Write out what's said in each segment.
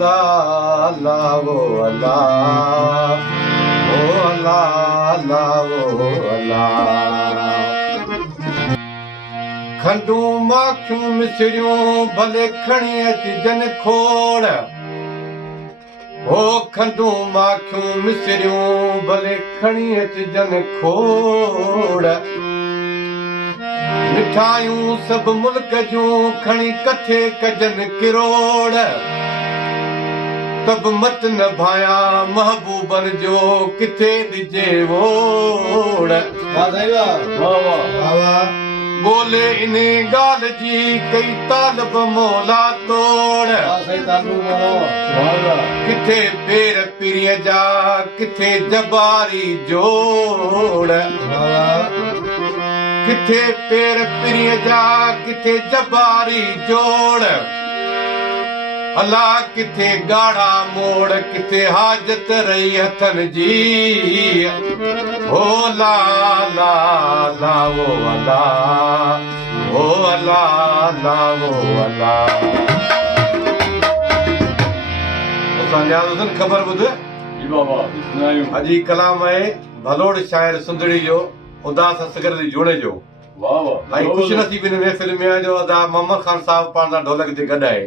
ला ला वो अल्लाह, ओ अल्लाह अल्लाह वो अल्लाह। खंडू माखियूं मिसरियूं भले खणी अचजन खोड़, ओ खंडू माखियूं मिसरियूं भले खणी अचजन खोड़। मिठायूं सभु मुल्क जूं खणी कथे कजन किरोड़। तब मत न भाया महबूबन जो किथे ॾिजे वोड़। ॻोल्हे इन ॻाल्हि जी कई तालब मौला तोड़। किथे पेर पीरीअ जा किथे जबारी जोड़। किथे पेर पीरीअ जा किथे जबारी जोड़। अल्लाह किथे गाड़ा मोड़ किथे हाजत रही हथन जी। ओ ला ला ला वो अल्लाह, ओ अल्लाह ला वो अल्लाह। ख़बर ॿुध अजी कलाम आहे भलोड़ शाइर सुंदड़ी जो उदास असगर जी जोड़े जो। भाई खुश नसीब इन महफ़िल में जो अदा मोहम्मद खान साहब पाण सां ढोलक ते गॾु आहे।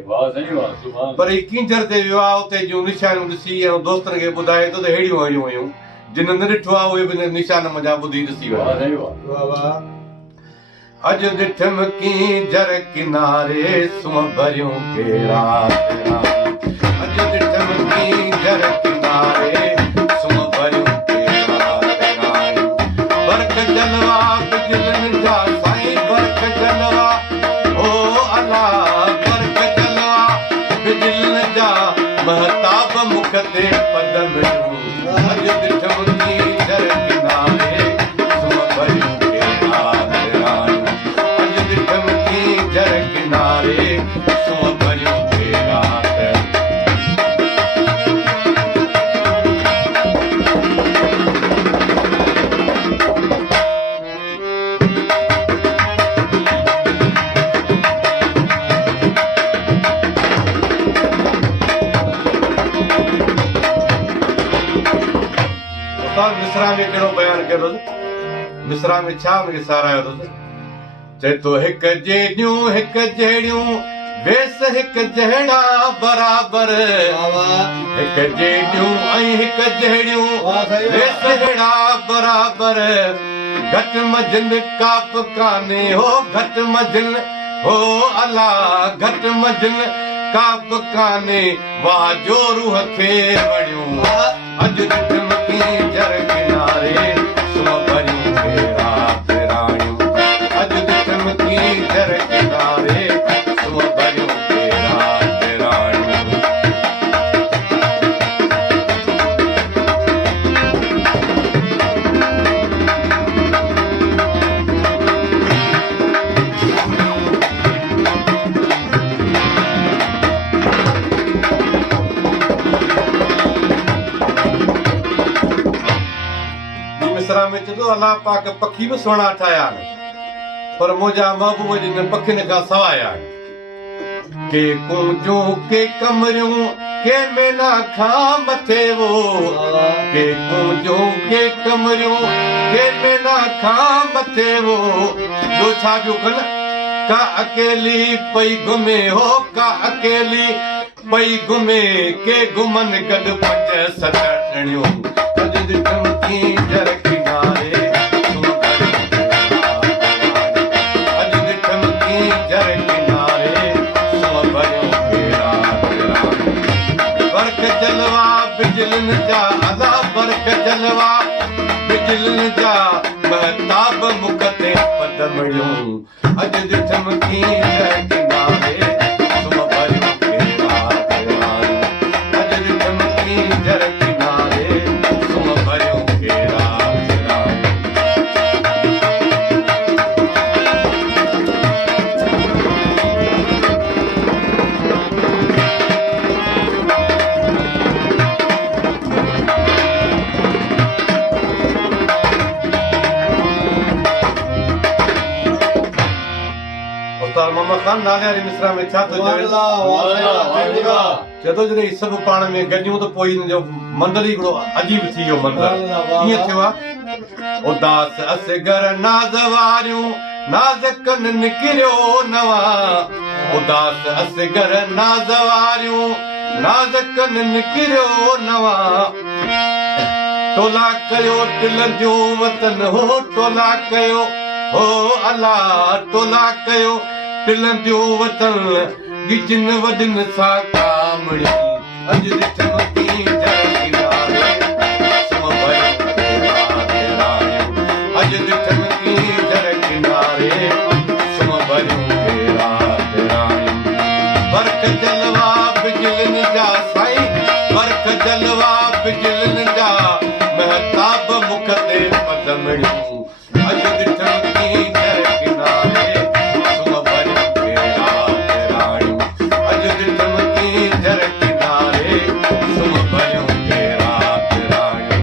पर ही कींजर ते वियो आहे उते जूं निशानियूं ॾिसी ऐं दोस्तनि खे ॿुधाए थो त अहिड़ियूं अहिड़ियूं हुयूं जिन न ॾिठो आहे उहे बि निशान मुंहिंजा ॿुधी ॾिसी विया। अॼु ॾिठमि कींजर किनारे सुम्ह भरियूं कहिड़ा। अॼु ॾिठमि कींजर किनारे सुम्ह भरियूं कहिड़ा। बरख जलवा बिजलियुनि जा साईं बरख जलवा, ओ अल्लाह बरख जलवा बिजलियुनि जा महताब मुख ते पदमियूं। अॼु ॾिठमि कींजर किनारे सुम्ह भरियूं कहिड़ा। अॼु ॾिठमि कींजर किनारे सुम्ह भरियूं कहिड़ा। मिसरा में कहिड़ो बयानु कयो अथसि। मिसरा में छा हुनखे सारायो अथसि। चए थो हिक जहिड़ियूं हिक जहिड़ियूं वेस हिक जहिड़ा बराबर। हिक जहिड़ियूं ऐं हिक जहिड़ियूं वेस जहिड़ा बराबर। घटि मझिन काप कान्हे हो घटि मझिन, हो अल्लाह घटि मझिन काप कान्हे वाह जो रूह खे वणियूं। अॼु ॾिठमि कींजर किनारे सुम्ह भरियूं कहिड़ा पिराणियूं। अॼु ॾिठमि कींजर किनारे सुम्ह भरियूं कहिड़ा पिराणियूं। मिसरा में चवंदो अल्लाह पाक पखी बि सुहिणा ठाहिया आहिनि पर मुंहिंजा महबूब जिन पखियुनि खां सवाइ आहिनि। के कूंजूं के कमरियूं के मैना खां मथे वो। के कूंजूं के कमरियूं के मैना खां मथे वो। ॿियो छा पियो कनि। का अकेली पई घुमे हो का अकेली पई घुमे के घुमनि गॾु पंज सत ॼणियूं। अॼु ॾिठमि कींजर किनारे सुम्ह भरियूं कहिड़ा। अॼु ॾिठमि कींजर किनारे सुम्ह भरियूं कहिड़ा। बरख जलवा बिजलियुनि जा अदा बरख जलवा बिजलियुनि जा महताब मुख ते पदमियूं। अॼु ॾिठमि कींजर किनारे सुम्ह भरियूं कहिड़ा। अॼु ॾिठमि कींजर किनारे सुम्ह भरियूं कहिड़ा। पाकिस्तान नाले वारी मिसरा में छा थो चवे चए थो जॾहिं सभु पाण में गॾियूं त पोइ हिन जो मंदर ई हिकिड़ो अजीब थी वियो मंदर कीअं थियो आहे उदास असगर नाज़ वारियूं नाज़कन निकिरियो नवां उदास असगर नाज़ वारियूं नाज़कन निकिरियो नवां टोला कयो टिलनि जो वतन हो टोला कयो हो अला टोला कयो टिलनि जो वतन गिजन वॾनि सां कामड़ी अॼु ॾिठम कीअं जरकिनारे सम भरियो अॼु ॾिठम कीअं जरकिनारे सम भरियो बरख जलवा बिजलिन जा साईं बरख जलवा बिजलिन जा महताब मुख ते पदमड़ियूं